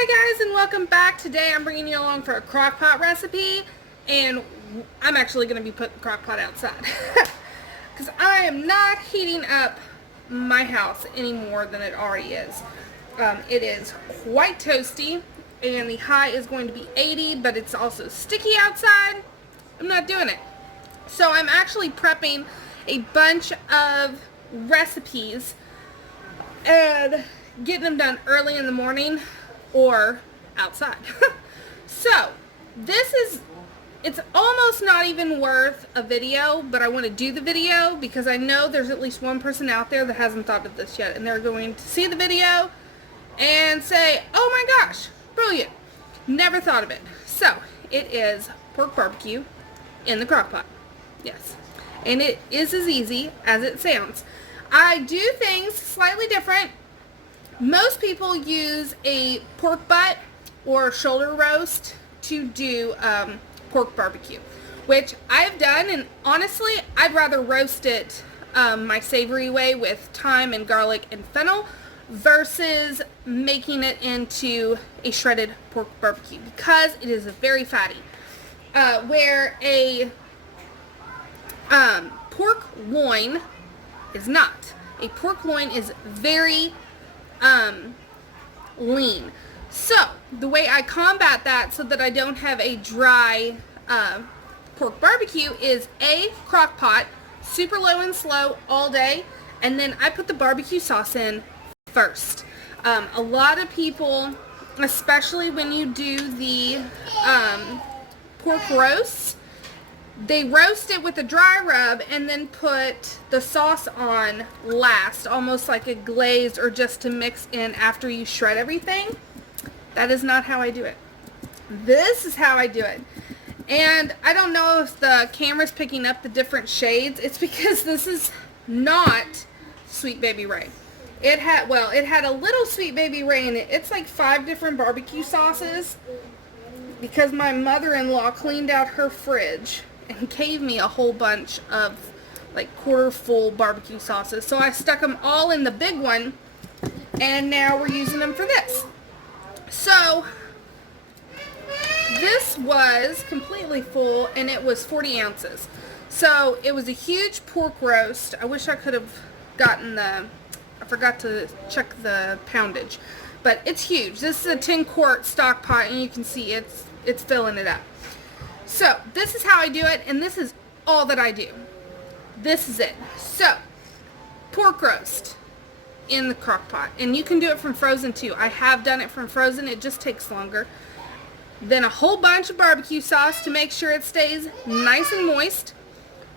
Hi guys, and welcome back. Today I'm bringing you along for a crockpot recipe, and I'm actually going to be putting the crockpot outside because I am not heating up my house any more than it already is. It is quite toasty, and the high is going to be 80, but it's also sticky outside. I'm not doing it. So I'm actually prepping a bunch of recipes and getting them done early in the morning or outside. So it's almost not even worth a video, but I want to do the video because I know there's at least one person out there that hasn't thought of this yet, and they're going to see the video and say, oh my gosh, brilliant, never thought of it. So it is pork barbecue in the crock pot. Yes, and it is as easy as it sounds. I do things slightly different. Most people use a pork butt or shoulder roast to do pork barbecue, which I've done, and honestly I'd rather roast it my savory way with thyme and garlic and fennel versus making it into a shredded pork barbecue because it is very fatty, where a pork loin is not. A pork loin is very lean. So the way I combat that so that I don't have a dry pork barbecue is a crock pot, super low and slow all day, and then I put the barbecue sauce in first. A lot of people, especially when you do the pork roasts, they roast it with a dry rub and then put the sauce on last, almost like a glaze or just to mix in after you shred everything. That is not how I do it. This is how I do it. And I don't know if the camera's picking up the different shades. It's because this is not Sweet Baby Ray. It had a little Sweet Baby Ray in it. It's like 5 different barbecue sauces because my mother-in-law cleaned out her fridge and gave me a whole bunch of like quarter full barbecue sauces. So I stuck them all in the big one, and now we're using them for this. So this was completely full, and it was 40 ounces. So it was a huge pork roast. I wish I could have gotten I forgot to check the poundage, but it's huge. This is a 10-quart stock pot, and you can see it's filling it up. So this is how I do it, and this is all that I do. This is it. So pork roast in the crock pot, and you can do it from frozen too. I have done it from frozen. It just takes longer. Then a whole bunch of barbecue sauce to make sure it stays nice and moist.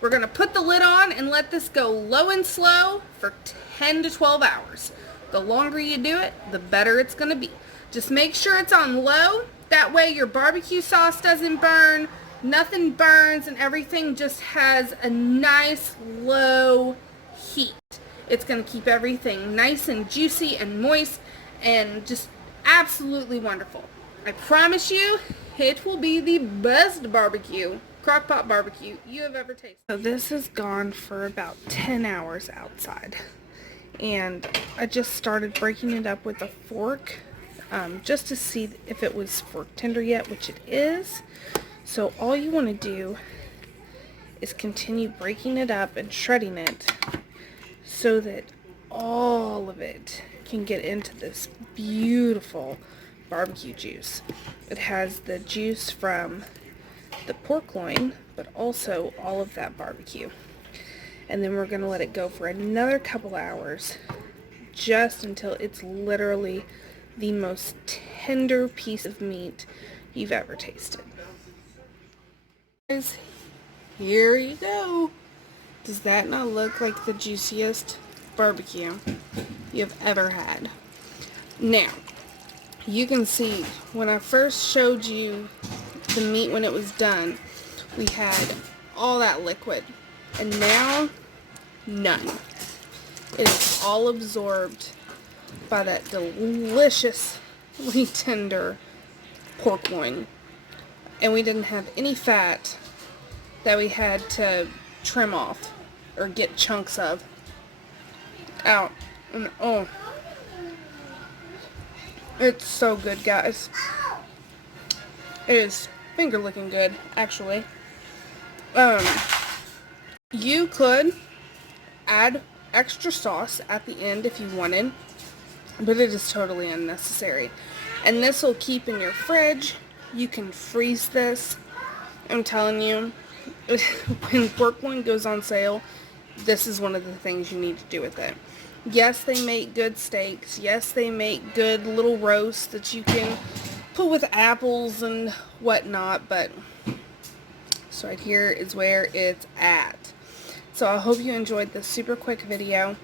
We're going to put the lid on and let this go low and slow for 10 to 12 hours. The longer you do it, the better it's going to be. Just make sure it's on low. That way your barbecue sauce doesn't burn. Nothing burns, and everything just has a nice low heat. It's going to keep everything nice and juicy and moist and just absolutely wonderful. I promise you, it will be the best barbecue, crockpot barbecue you have ever tasted. So this has gone for about 10 hours outside, and I just started breaking it up with a fork just to see if it was fork tender yet, which it is. So all you want to do is continue breaking it up and shredding it so that all of it can get into this beautiful barbecue juice. It has the juice from the pork loin, but also all of that barbecue. And then we're going to let it go for another couple hours just until it's literally the most tender piece of meat you've ever tasted. Here you go. Does that not look like the juiciest barbecue you've ever had? Now, you can see when I first showed you the meat when it was done, we had all that liquid, and now none. It is all absorbed by that deliciously tender pork loin, and we didn't have any fat that we had to trim off or get chunks of out. And oh, It's so good, guys. It is finger licking good, actually. You could add extra sauce at the end if you wanted, but it is totally unnecessary. And this will keep in your fridge. You can freeze this. I'm telling you, when pork loin goes on sale, this is one of the things you need to do with it. Yes, they make good steaks. Yes, they make good little roasts that you can put with apples and whatnot, but so right here is where it's at. So I hope you enjoyed this super quick video.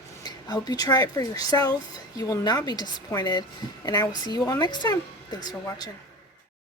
I hope you try it for yourself. You will not be disappointed, and I will see you all next time. Thanks for watching.